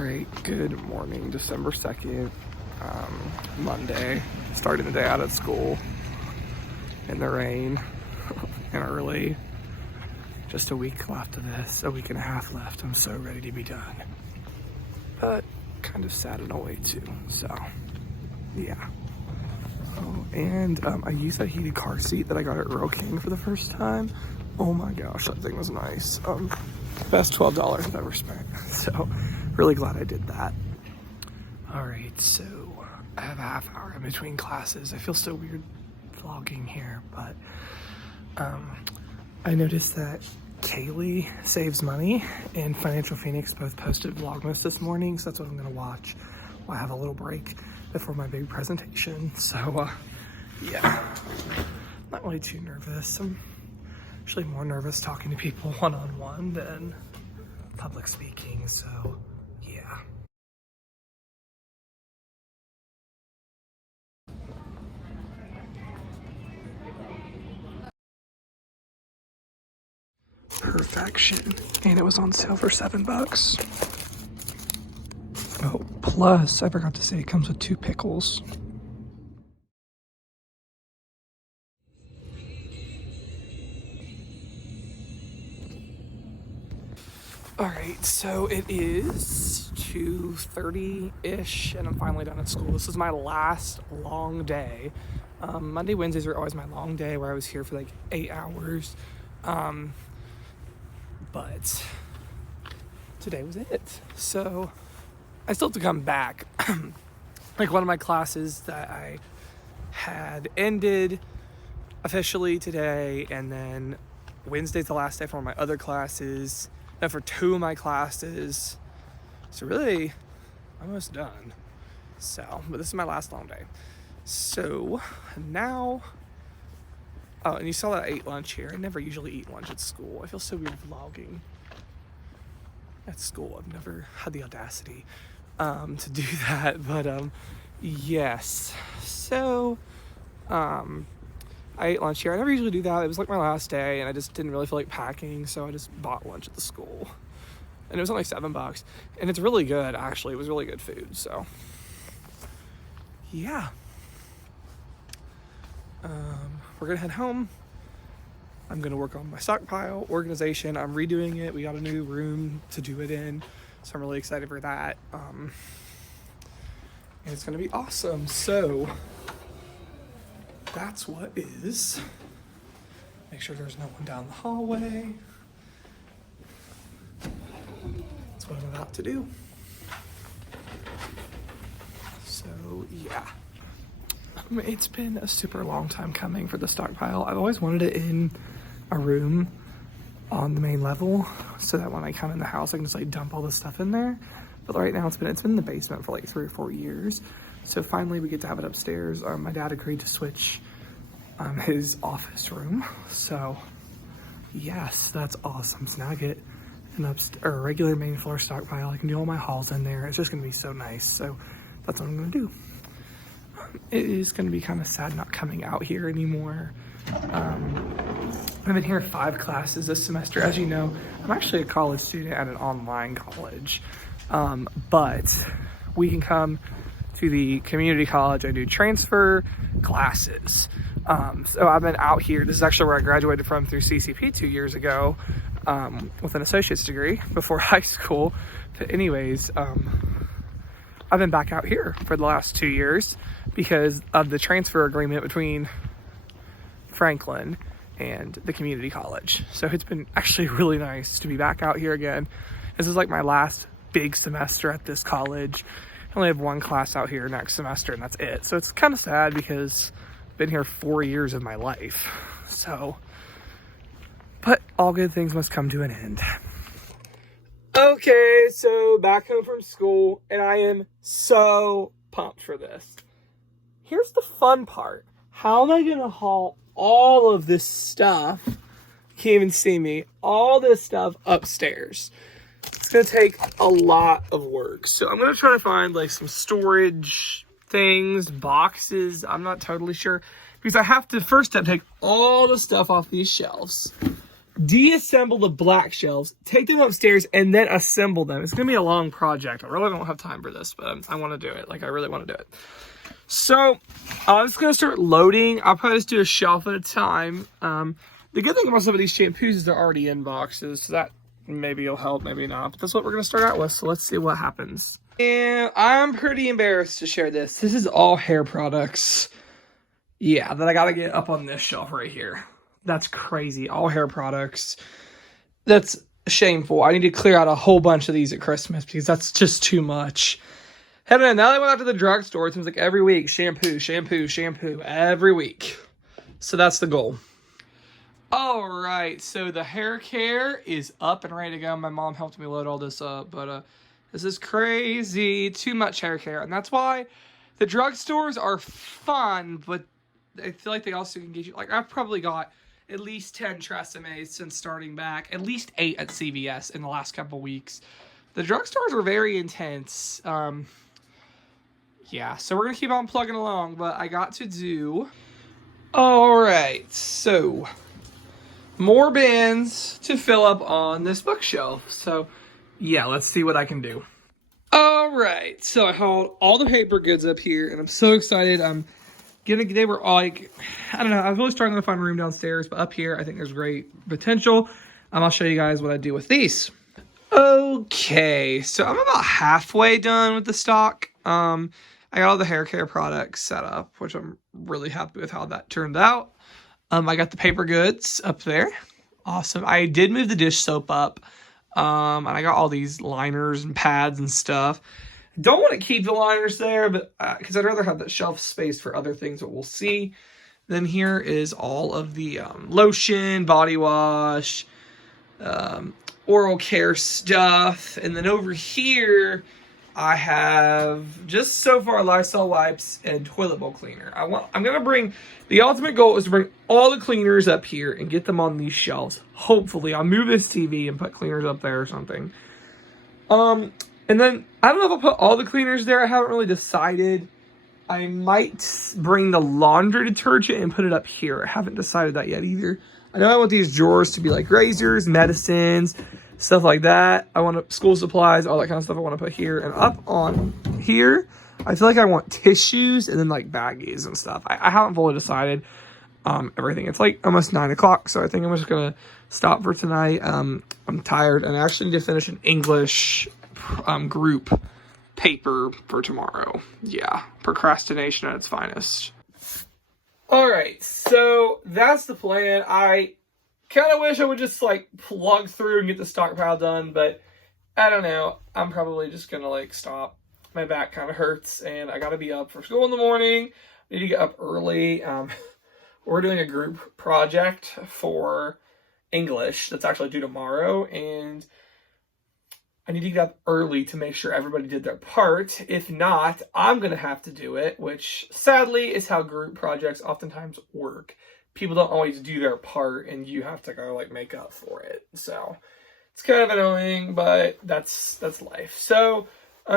Alright, good morning, December 2nd, Monday, starting the day out at school in the rain and early. Just a week left of this, a week and a half left. I'm so ready to be done. But kind of sad in a way too, so yeah. Oh, and I used that heated car seat that I got at Rural King for the first time. Oh my gosh, that thing was nice. Best $12 I've ever spent. So really glad I did that. All right, so I have a half hour in between classes. I feel so weird vlogging here, but I noticed that Kaylee Saves Money and Financial Phoenix both posted Vlogmas this morning, so that's what I'm gonna watch while I have a little break before my big presentation. So yeah, not really too nervous. I'm actually more nervous talking to people one-on-one than public speaking, so yeah. Perfection, and it was on sale for $7. Oh, plus I forgot to say it comes with 2 pickles. All right, so it is 2:30-ish, and I'm finally done at school. This is my last long day. Monday, Wednesdays are always my long day where I was here for like 8 hours. But today was it. So I still have to come back. Like one of my classes that I had ended officially today, and then Wednesday's the last day for one of my other classes. And for 2 of my classes, so really almost done. So, but this is my last long day. So now, oh, and you saw that I ate lunch here. I never usually eat lunch at school. I feel so weird vlogging at school. I've never had the audacity to do that, but yes. So I ate lunch here. I never usually do that. It was like my last day, and I just didn't really feel like packing, so I just bought lunch at the school. And it was only $7, and it's really good, actually. It was really good food, so yeah. We're gonna head home. I'm gonna work on my stockpile organization. I'm redoing it. We got a new room to do it in, so I'm really excited for that. And it's gonna be awesome. So that's what is. Make sure there's no one down the hallway. That's what I'm about to do. So yeah. It's been a super long time coming for the stockpile. I've always wanted it in a room on the main level so that when I come in the house I can just like dump all this stuff in there. But right now it's been in the basement for like 3 or 4 years. So finally we get to have it upstairs. My dad agreed to switch his office room. So yes, that's awesome. So now I get a regular main floor stockpile. I can do all my hauls in there. It's just gonna be so nice. So that's what I'm gonna do. It is gonna be kind of sad not coming out here anymore. I've been here 5 classes this semester. As you know, I'm actually a college student at an online college. But we can come to the community college and do transfer classes. So I've been out here. This is actually where I graduated from through CCP 2 years ago with an associate's degree before high school. But anyways, I've been back out here for the last 2 years because of the transfer agreement between Franklin and the community college. So it's been actually really nice to be back out here again. This is like my last big semester at this college. I only have 1 class out here next semester, and that's it. So it's kind of sad because I've been here 4 years of my life. So, but all good things must come to an end. Okay, so back home from school, and I am so pumped for this. Here's the fun part. How am I gonna haul all of this stuff? You can't even see me. All this stuff upstairs. It's gonna take a lot of work. So I'm gonna try to find like some storage things, boxes. I'm not totally sure because I have to first step take all the stuff off these shelves. deassemble the black shelves, take them upstairs, and then assemble them. It's going to be a long project. I really don't have time for this, but I want to do it. Like, I really want to do it. So, I'm just going to start loading. I'll probably just do a shelf at a time. The good thing about some of these shampoos is they're already in boxes, so that maybe will help, maybe not. But that's what we're going to start out with, so let's see what happens. And I'm pretty embarrassed to share this. This is all hair products. Yeah, that I got to get up on this shelf right here. That's crazy. All hair products. That's shameful. I need to clear out a whole bunch of these at Christmas because that's just too much. And then now they went out to the drugstore. It seems like every week, shampoo, every week. So that's the goal. All right, so the hair care is up and ready to go. My mom helped me load all this up, but this is crazy. Too much hair care, and that's why the drugstores are fun, but I feel like they also can get you, like, I've probably got at least 10 Tresemes since starting back, at least 8 at CVS in the last couple weeks. The drugstores are very intense. Yeah, so we're going to keep on plugging along, but I got to do... All right, so more bins to fill up on this bookshelf. So, yeah, let's see what I can do. All right, so I hauled all the paper goods up here, and I'm so excited. They were all like, I don't know, I was really struggling to find room downstairs, but up here, I think there's great potential. I'll show you guys what I do with these. Okay, so I'm about halfway done with the stock. I got all the hair care products set up, which I'm really happy with how that turned out. I got the paper goods up there. Awesome. I did move the dish soap up. And I got all these liners and pads and stuff. Don't want to keep the liners there, but because I'd rather have that shelf space for other things that we'll see. Then here is all of the lotion, body wash, oral care stuff. And then over here, I have just so far Lysol wipes and toilet bowl cleaner. I'm going to bring, the ultimate goal is to bring all the cleaners up here and get them on these shelves. Hopefully, I'll move this TV and put cleaners up there or something. And then, I don't know if I'll put all the cleaners there. I haven't really decided. I might bring the laundry detergent and put it up here. I haven't decided that yet either. I know I want these drawers to be like razors, medicines, stuff like that. I want school supplies, all that kind of stuff I want to put here. And up on here, I feel like I want tissues and then like baggies and stuff. I haven't fully decided everything. It's like almost 9 o'clock, so I think I'm just going to stop for tonight. I'm tired, and I actually need to finish an English group paper for tomorrow. Yeah, procrastination at its finest. All right, so that's the plan. I kind of wish I would just like plug through and get the stockpile done, but I don't know. I'm probably just gonna like stop. My back kind of hurts, and I gotta be up for school in the morning. I need to get up early. We're doing a group project for English that's actually due tomorrow, and I need to get up early to make sure everybody did their part. If not, I'm going to have to do it, which sadly is how group projects oftentimes work. People don't always do their part, and you have to go like make up for it. So it's kind of annoying, but that's life. So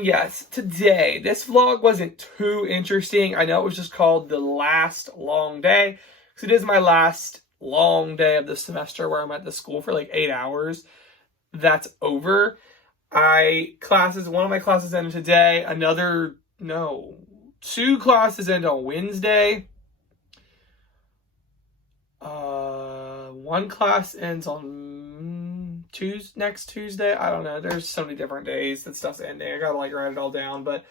yes, today, this vlog wasn't too interesting. I know it was just called the last long day, because it is my last long day of the semester where I'm at the school for like 8 hours. That's over. One of my classes ended today. Two classes end on Wednesday. One class ends on next Tuesday. I don't know. There's so many different days that stuff's ending. I gotta like write it all down. But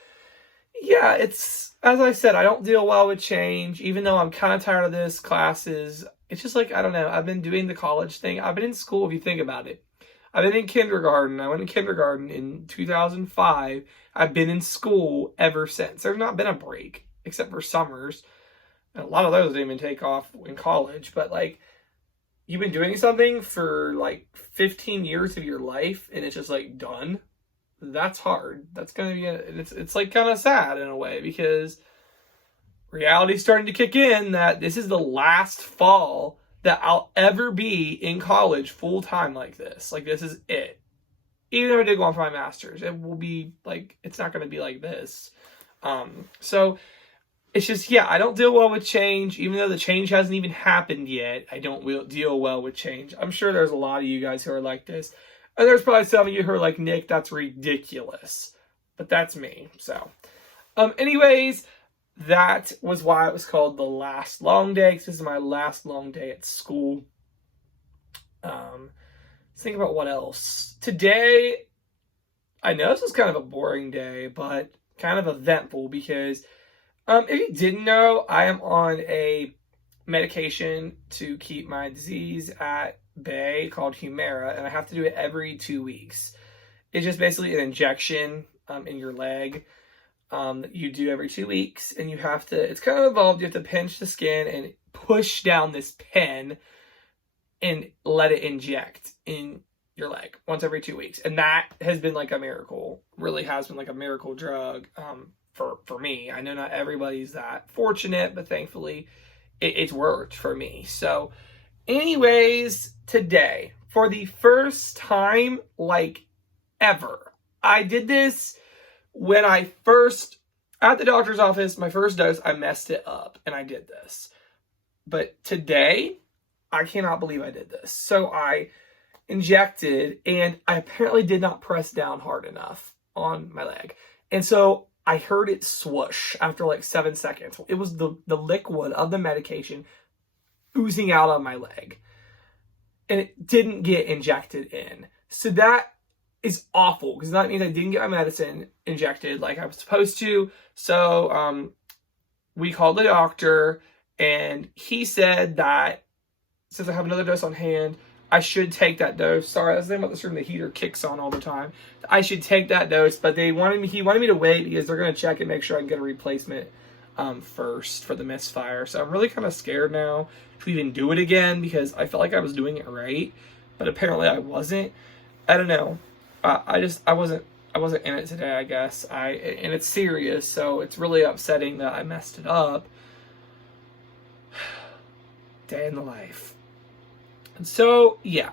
yeah, it's, as I said, I don't deal well with change. Even though I'm kind of tired of this, it's just like, I don't know. I've been doing the college thing. I've been in school, if you think about it. I've been in kindergarten. I went in kindergarten in 2005. I've been in school ever since. There's not been a break, except for summers. And a lot of those didn't even take off in college. But, like, you've been doing something for, like, 15 years of your life, and it's just, like, done. That's hard. That's going to be, it's like, kind of sad in a way, because reality's starting to kick in that this is the last fall that I'll ever be in college full time like this. Like, this is it. Even if I did go on for my master's, it will be like, it's not going to be like this. So it's just, yeah, I don't deal well with change. Even though the change hasn't even happened yet, I don't deal well with change. I'm sure there's a lot of you guys who are like this. And there's probably some of you who are like, Nick, that's ridiculous. But that's me. So, anyways, that was why it was called the last long day. Because this is my last long day at school. Let's think about what else. Today, I know this was kind of a boring day, but kind of eventful because if you didn't know, I am on a medication to keep my disease at bay called Humira, and I have to do it every 2 weeks. It's just basically an injection in your leg that you do every 2 weeks, and you have to, it's kind of involved, you have to pinch the skin and push down this pen and let it inject in your leg once every 2 weeks. And that has been like a miracle, really has been like a miracle drug for me. I know not everybody's that fortunate, but thankfully it's worked for me. So anyways, today, for the first time like ever, I did this when I first, at the doctor's office, my first dose, I messed it up and I did this. But today, I cannot believe I did this. So I injected and I apparently did not press down hard enough on my leg. And so I heard it swoosh after like 7 seconds. It was the liquid of the medication oozing out on my leg. And it didn't get injected in. So that is awful because that means I didn't get my medicine injected like I was supposed to. So we called the doctor and he said that since I have another dose on hand, I should take that dose. Sorry, I was thinking about this room the heater kicks on all the time. I should take that dose, but he wanted me to wait because they're going to check and make sure I can get a replacement first for the misfire. So I'm really kind of scared now to even do it again because I felt like I was doing it right, but apparently I wasn't. I don't know. I wasn't in it today, I guess. And it's serious, so it's really upsetting that I messed it up. Day in the life. And so, yeah,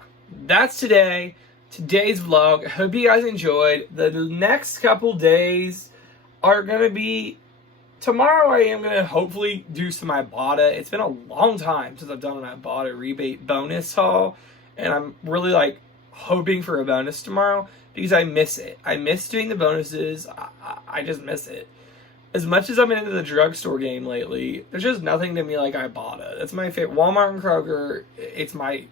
that's today's vlog. I hope you guys enjoyed. The next couple days are going to be, tomorrow I am going to hopefully do some Ibotta. It's been a long time since I've done an Ibotta rebate bonus haul, and I'm really like hoping for a bonus tomorrow because I miss it. I miss doing the bonuses. I just miss it. As much as I've been into the drugstore game lately, there's just nothing to me like Ibotta. That's my favorite. Walmart and Kroger, it's my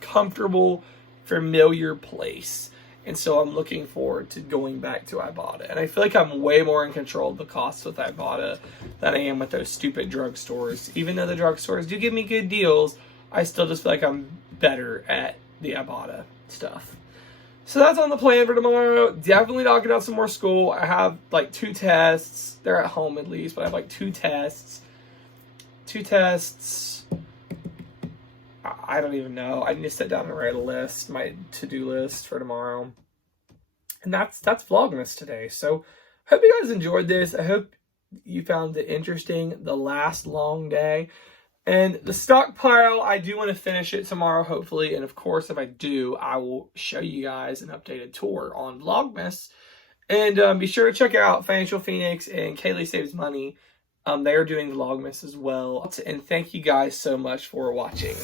comfortable, familiar place. And so I'm looking forward to going back to Ibotta. And I feel like I'm way more in control of the costs with Ibotta than I am with those stupid drugstores. Even though the drugstores do give me good deals, I still just feel like I'm better at the Ibotta stuff. So that's on the plan for tomorrow. Definitely knocking out some more school. I have like 2 tests. They're at home at least, but I have like 2 tests. 2 tests. I don't even know. I need to sit down and write a list, my to-do list for tomorrow. And that's Vlogmas today. So hope you guys enjoyed this. I hope you found it interesting. The last long day. And the stockpile, I do want to finish it tomorrow, hopefully. And of course, if I do, I will show you guys an updated tour on Vlogmas. And be sure to check out Financial Phoenix and Kaylee Saves Money. They are doing Vlogmas as well. And thank you guys so much for watching.